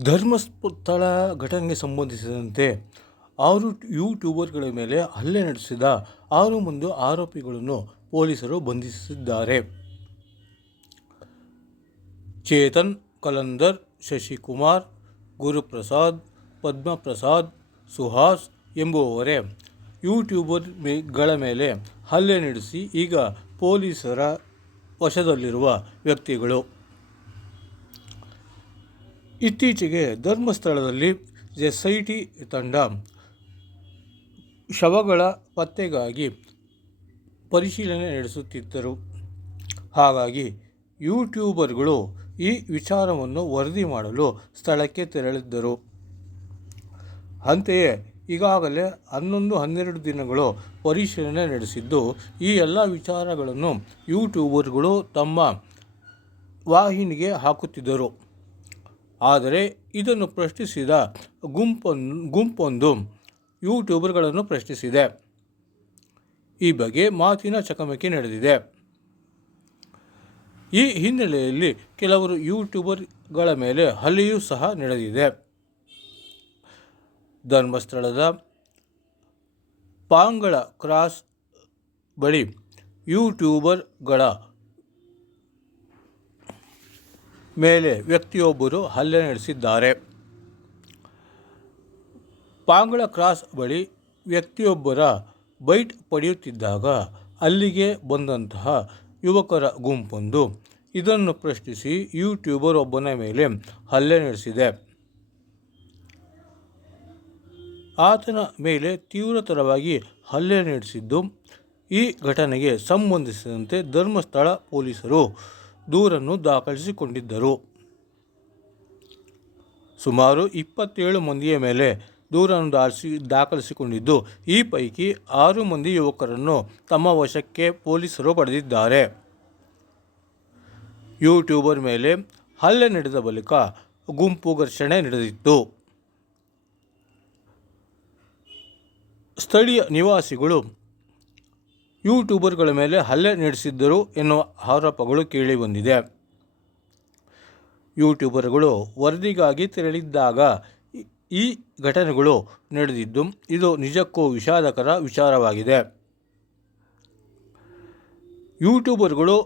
ಧರ್ಮಸ್ಥಳ ಘಟನೆಗೆ ಸಂಬಂಧಿಸಿದಂತೆ ಆರು ಯೂಟ್ಯೂಬರ್ಗಳ ಮೇಲೆ ಹಲ್ಲೆ ನಡೆಸಿದ ಆರು ಮಂದಿ ಆರೋಪಿಗಳನ್ನು ಪೊಲೀಸರು ಬಂಧಿಸಿದ್ದಾರೆ. ಚೇತನ್, ಕಲಂದರ್, ಶಶಿಕುಮಾರ್, ಗುರುಪ್ರಸಾದ್, ಪದ್ಮಪ್ರಸಾದ್, ಸುಹಾಸ್ ಎಂಬುವವರೇ ಯೂಟ್ಯೂಬರ್ಗಳ ಮೇಲೆ ಹಲ್ಲೆ ನಡೆಸಿ ಈಗ ಪೊಲೀಸರ ವಶದಲ್ಲಿರುವ ವ್ಯಕ್ತಿಗಳು. ಇತ್ತೀಚೆಗೆ ಧರ್ಮಸ್ಥಳದಲ್ಲಿ ಎಸ್ಐಟಿ ತಂಡ ಶವಗಳ ಪತ್ತೆಗಾಗಿ ಪರಿಶೀಲನೆ ನಡೆಸುತ್ತಿದ್ದರು. ಹಾಗಾಗಿ ಯೂಟ್ಯೂಬರ್ಗಳು ಈ ವಿಚಾರವನ್ನು ವರದಿ ಮಾಡಲು ಸ್ಥಳಕ್ಕೆ ತೆರಳಿದ್ದರು. ಅಂತೆಯೇ ಈಗಾಗಲೇ ಹನ್ನೊಂದು, ಹನ್ನೆರಡು ದಿನಗಳು ಪರಿಶೀಲನೆ ನಡೆಸಿದ್ದು, ಈ ಎಲ್ಲ ವಿಚಾರಗಳನ್ನು ಯೂಟ್ಯೂಬರ್ಗಳು ತಮ್ಮ ವಾಹಿನಿಗೆ ಹಾಕುತ್ತಿದ್ದರು. ಆದರೆ ಇದನ್ನು ಪ್ರಶ್ನಿಸಿದ ಗುಂಪೊಂದು ಗುಂಪೊಂದು ಯೂಟ್ಯೂಬರ್ಗಳನ್ನು ಪ್ರಶ್ನಿಸಿದೆ. ಈ ಬಗ್ಗೆ ಮಾತಿನ ಚಕಮಕಿ ನಡೆದಿದೆ. ಈ ಹಿನ್ನೆಲೆಯಲ್ಲಿ ಕೆಲವರು ಯೂಟ್ಯೂಬರ್ಗಳ ಮೇಲೆ ಹಲ್ಲೆಯೂ ಸಹ ನಡೆದಿದೆ. ಧರ್ಮಸ್ಥಳದ ಪಾಂಗಳ ಕ್ರಾಸ್ ಬಳಿ ಯೂಟ್ಯೂಬರ್ಗಳ ಮೇಲೆ ವ್ಯಕ್ತಿಯೊಬ್ಬರು ಹಲ್ಲೆ ನಡೆಸಿದ್ದಾರೆ. ಪಾಂಗಳ ಕ್ರಾಸ್ ಬಳಿ ವ್ಯಕ್ತಿಯೊಬ್ಬರ ಬೈಟ್ ಪಡೆಯುತ್ತಿದ್ದಾಗ ಅಲ್ಲಿಗೆ ಬಂದಂತಹ ಯುವಕರ ಗುಂಪೊಂದು ಇದನ್ನು ಪ್ರಶ್ನಿಸಿ ಯೂಟ್ಯೂಬರ್ ಒಬ್ಬನ ಮೇಲೆ ಹಲ್ಲೆ ನಡೆಸಿದೆ. ಆತನ ಮೇಲೆ ತೀವ್ರತರವಾಗಿ ಹಲ್ಲೆ ನಡೆಸಿದ್ದು ಈ ಘಟನೆಗೆ ಸಂಬಂಧಿಸಿದಂತೆ ಧರ್ಮಸ್ಥಳ ಪೊಲೀಸರು ದೂರನ್ನು ದಾಖಲಿಸಿಕೊಂಡಿದ್ದರು. ಸುಮಾರು ಇಪ್ಪತ್ತೇಳು ಮಂದಿಯ ಮೇಲೆ ದೂರನ್ನು ದಾಖಲಿಸಿ ದಾಖಲಿಸಿಕೊಂಡಿದ್ದು, ಈ ಪೈಕಿ ಆರು ಮಂದಿ ಯುವಕರನ್ನು ತಮ್ಮ ವಶಕ್ಕೆ ಪೊಲೀಸರು ಪಡೆದಿದ್ದಾರೆ. ಯೂಟ್ಯೂಬರ್ ಮೇಲೆ ಹಲ್ಲೆ ನಡೆದ ಬಳಿಕ ಗುಂಪು ಘರ್ಷಣೆ ನಡೆದಿತ್ತು. ಸ್ಥಳೀಯ ನಿವಾಸಿಗಳು ಯೂಟ್ಯೂಬರ್ಗಳ ಮೇಲೆ ಹಲ್ಲೆ ನಡೆಸಿದ್ದರು ಎನ್ನುವ ಆರೋಪಗಳು ಕೇಳಿಬಂದಿದೆ ಯೂಟ್ಯೂಬರ್ಗಳು ವರದಿಗಾಗಿ ತೆರಳಿದ್ದಾಗ ಈ- ಘಟನೆಗಳು ನಡೆದಿದ್ದು, ಇದು ನಿಜಕ್ಕೂ ವಿಷಾದಕರ ವಿಚಾರವಾಗಿದೆ. ಯೂಟ್ಯೂಬರ್ಗಳು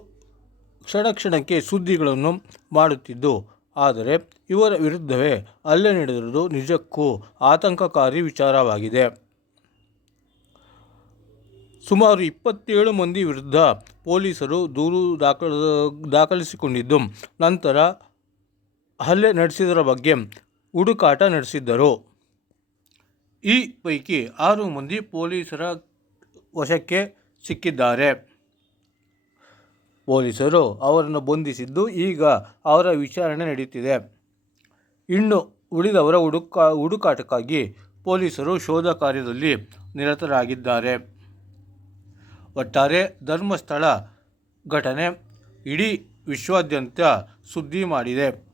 ಕ್ಷಣ ಕ್ಷಣಕ್ಕೆ ಸುದ್ದಿಗಳನ್ನು ಮಾಡುತ್ತಿದ್ದು, ಆದರೆ ಇವರ ವಿರುದ್ಧವೇ ಹಲ್ಲೆ ನಡೆದಿರುವುದು ನಿಜಕ್ಕೂ ಆತಂಕಕಾರಿ ವಿಚಾರವಾಗಿದೆ. ಸುಮಾರು ಇಪ್ಪತ್ತೇಳು ಮಂದಿ ವಿರುದ್ಧ ಪೊಲೀಸರು ದೂರು ದಾಖಲ, ದಾಖಲಿಸಿಕೊಂಡಿದ್ದು. ನಂತರ ಹಲ್ಲೆ ನಡೆಸಿದರ ಬಗ್ಗೆ ಹುಡುಕಾಟ ನಡೆಸಿದ್ದರು. ಈ ಪೈಕಿ ಆರು ಮಂದಿ ಪೊಲೀಸರ ವಶಕ್ಕೆ ಸಿಕ್ಕಿದ್ದಾರೆ. ಪೊಲೀಸರು ಅವರನ್ನು ಬಂಧಿಸಿದ್ದು ಈಗ ಅವರ ವಿಚಾರಣೆ ನಡೆಯುತ್ತಿದೆ. ಇನ್ನು ಉಳಿದವರ ಹುಡುಕಾ, ಹುಡುಕಾಟಕ್ಕಾಗಿ ಪೊಲೀಸರು ಶೋಧ ಕಾರ್ಯದಲ್ಲಿ ನಿರತರಾಗಿದ್ದಾರೆ. ಒಟ್ಟಾರೆ ಧರ್ಮಸ್ಥಳ ಘಟನೆ ಇಡೀ ವಿಶ್ವಾದ್ಯಂತ ಸುದ್ದಿ ಮಾಡಿದೆ.